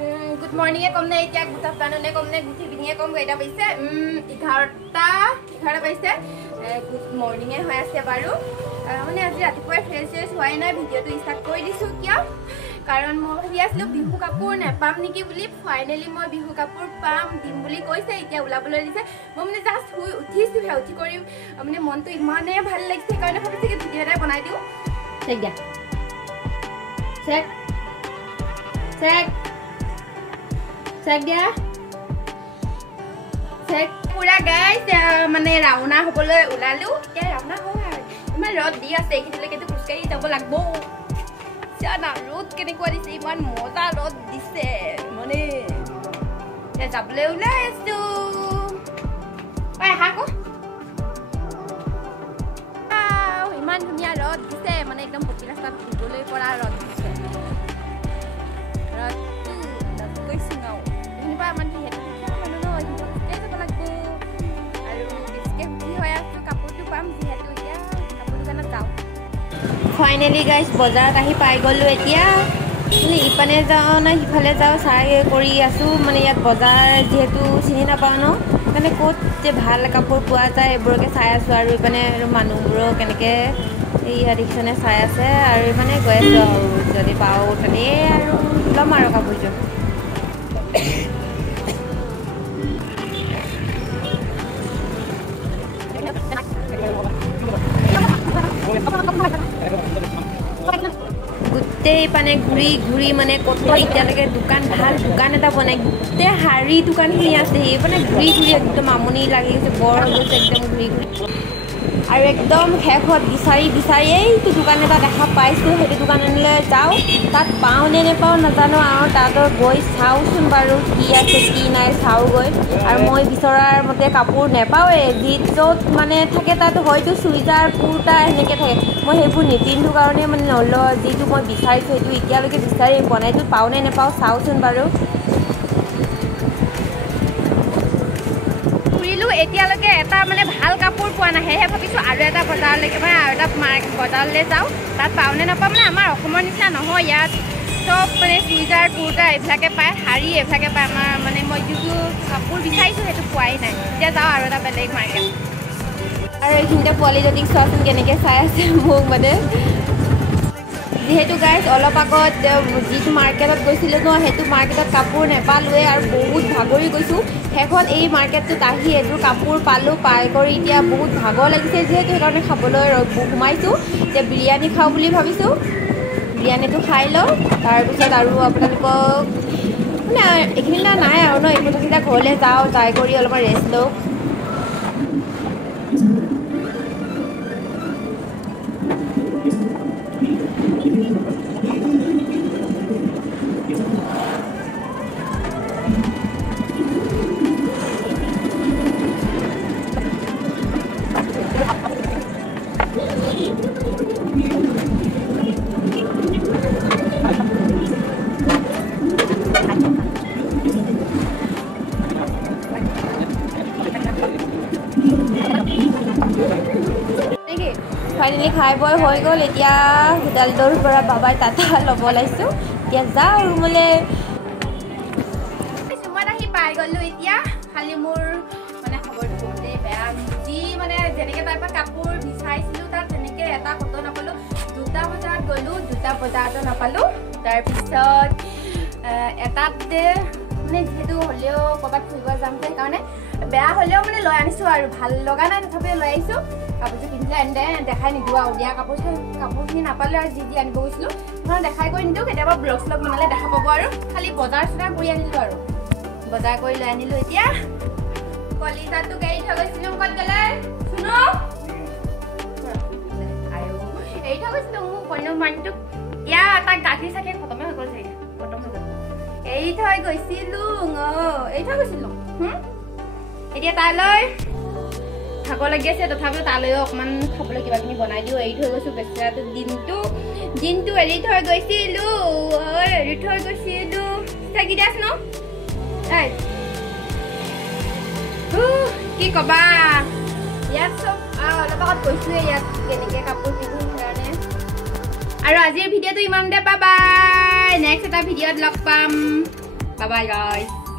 Good morning e komne এতিয়া good afternoon e komne good evening e kom gaita paise 11 paise good morning e hoy ase baru মানে আজি ৰাতিপুৱা fresh হোৱাই নাই ভিডিওটো start কৰি দিছো কিয় কাৰণ মই ভাবি আছিলো বিহু কাপোৰ নেপাম নেকি বুলি ফাইনালি মই বিহু কাপোৰ পাম দিম বুলি কৈছে এতিয়া উলাবলৈ দিছে মই মানে জাস্ট উঠিছো উঠি কৰি মানে মনটো ইমানে ভাল লাগিছে কাৰণ ভাবিছো কি ভিডিও এটা বনাই দিও চেক দিয়া চেক চেক চেক দিয়া চেক পুৰা গাইস মানে ৰাউনা হবলৈ উলালো এতিয়া ৰাউনা হয় ইমান ৰদ দি আছে এইখিনিলৈকে তো খুচকাই যাব লাগব জানা ৰদ কেনেকুৱা দিছে ইমান মজা ৰদ দিছে মানে এতিয়া যাবলৈ ওলাই আছো হাকো ইমান ধুনীয়া ৰদ দিছে মানে একদম পকি ৰাস্তাত দিবলৈ পৰা ৰদ দিছে ৰদটো গৈছো নাও ইনিবা মানে হেতু মানুহ ন এতিয়া যাব লাগব আৰু বেছিকে কি হয় আছে কাপোৰটো পাম যিহেতু এতিয়া কাপোৰ দোকানত যাও ফাইনালি গাইস বজাৰত আহি পাই গলো এতিয়া মানে ইপানে যাও না হিফালে যাও চাই কৰি আছো মানে ইয়াত বজাৰ যেহেতু চিনি নাপাও ন মানে ক'ত যে ভাল কাপোৰ পোৱা যায় এবোৰকে চাই আছো আৰু ইপানে মানুহবোৰো কেনেকে এই আদিখনে চাই আছে আৰু মানে গৈ আছো আৰু যদি পাও তনে আৰু লম আৰু কাপোৰটো গোটেই পানে ঘূৰি মানে কত এতিয়ালৈকে দোকান ভাল দোকান এটা বনাই গোটেই হাৰি দোকানখিনি আছে সেই মানে ঘূৰি একদম আমনি লাগি গৈছে বৰ হৈ গৈছে একদম ঘূৰি আৰু একদম শেষত বিচাৰি এইটো দোকান এটা দেখা পাইছোঁ সেইটো দোকানলৈ যাওঁ তাত পাওঁ নে নেপাওঁ নাজানো আৰু তাতো গৈ চাওঁচোন বাৰু কি আছে কি নাই চাওঁগৈ আৰু মই বিচৰাৰ মতে কাপোৰ নেপাওঁৱে যি য'ত মানে থাকে তাত হয়তো চুইজাৰ কুৰ্তা সেনেকৈ থাকে মই সেইবোৰ নিপিন্ধো কাৰণে মানে নলওঁ যিটো মই বিচাৰিছোঁ সেইটো এতিয়ালৈকে বিচাৰি বনাইতো পাওঁ নে নেপাওঁ চাওঁচোন বাৰু এতিয়ালৈকে এটা মানে ভাল কাপোৰ পোৱা নাই সেয়ে ভাবিছোঁ আৰু এটা বজাৰলৈকে মানে আৰু এটা বজাৰলৈ যাওঁ তাত পাওঁ নে নাপাওঁ মানে আমাৰ অসমৰ নিচিনা নহয় ইয়াত চব মানে চুইজাৰ কুৰ্তা এইবিলাকে পায় শাৰী এইবিলাকে পায় আমাৰ মানে মই যিটো কাপোৰ বিচাৰিছোঁ সেইটো পোৱাই নাই এতিয়া যাওঁ আৰু এটা বেলেগ মাৰ্কেট আৰু এইখিনিতে পোৱালি যদি চোৱাচোন কেনেকৈ চাই আছে মোক মানে যিহেতু গাইজ অলপ আগত যিটো মাৰ্কেটত গৈছিলোঁ ন সেইটো মাৰ্কেটত কাপোৰ নেপালোৱে আৰু বহুত ভাগৰি গৈছোঁ শেষত এই মাৰ্কেটটোত আহি এযোৰ কাপোৰ পালোঁ পাই কৰি এতিয়া বহুত ভাগৰ লাগিছে যিহেতু সেইকাৰণে খাবলৈ সোমাইছোঁ এতিয়া বিৰিয়ানী খাওঁ বুলি ভাবিছোঁ বিৰিয়ানীটো খাই লওঁ তাৰপিছত আৰু আপোনালোকক মানে এইখিনি নাই আৰু ন এইখিনি এতিয়া ঘৰলৈ যাওঁ যাই কৰি অলপমান ৰেষ্ট লওঁ ফাইনেলি খাই বৈ হৈ গ'ল এতিয়া হোটেলটোৰ পৰা বাবাই টাটা ল'ব ওলাইছোঁ এতিয়া যাওঁ ৰুমলৈ মই আহি পাই গ'লোঁ এতিয়া খালি মোৰ মানে খবৰটো বহুতেই বেয়া যি মানে যেনেকৈ টাইপৰ কাপোৰ বিচাৰিছিলোঁ তাত তেনেকৈ এটা ফটো নাপালোঁ 2টা বজাত গ'লোঁ 2টা বজাতো নাপালোঁ তাৰপিছত এটাত মানে যিহেতু হ'লেও ক'ৰবাত ফুৰিব যাম সেইকাৰণে বেয়া হ'লেও মানে লৈ আনিছোঁ আৰু ভাল লগা নাই তথাপিও লৈ আহিছোঁ কাপোৰযোৰ পিন্ধিলে এনে দেখাই নিদিওঁ আৰু দিয়া কাপোৰখিনি নাপালে আৰু যি আনিব গৈছিলোঁ মই দেখাই কৰি নিদিওঁ কেতিয়াবা ব্লগ শ্লগ বনালে দেখা পাব আৰু খালি বজাৰ চজাৰ কৰি আনিলোঁ আৰু বজাৰ কৰি লৈ আনিলোঁ এতিয়া কলিজাটো গাড়ী থৈ গৈছিলোঁ ক'ত গ'লে শুনো আৰু এৰি থৈ গৈছিলোঁ মোৰ কন্যা মানুহটোক এতিয়া তাক গাখীৰ চাখীৰ খতমে হৈ গ'ল চাগে খতম হৈ গ'ল এৰি থৈ গৈছিলোঁ এতিয়া তালৈ খাব লাগি আছে তথাপিও তালৈও অকণমান খাবলৈ কিবাকিনি বনাই দিওঁ এৰি থৈ গৈছোঁ বেচেৰাটো দিনটো এৰি থৈ গৈছিলোঁ চাকি দিয়াছ ন কি ক'বা ইয়াত চব অলপ আগত কৈছোঁৱে ইয়াত কেনেকৈ কাপোৰ পিন্ধো কাৰণে আৰু আজিৰ ভিডিঅ'টো ইমানতে পাবা নেক্সট এটা ভিডিঅ'ত লগ পাম বাই বাই গাইজ।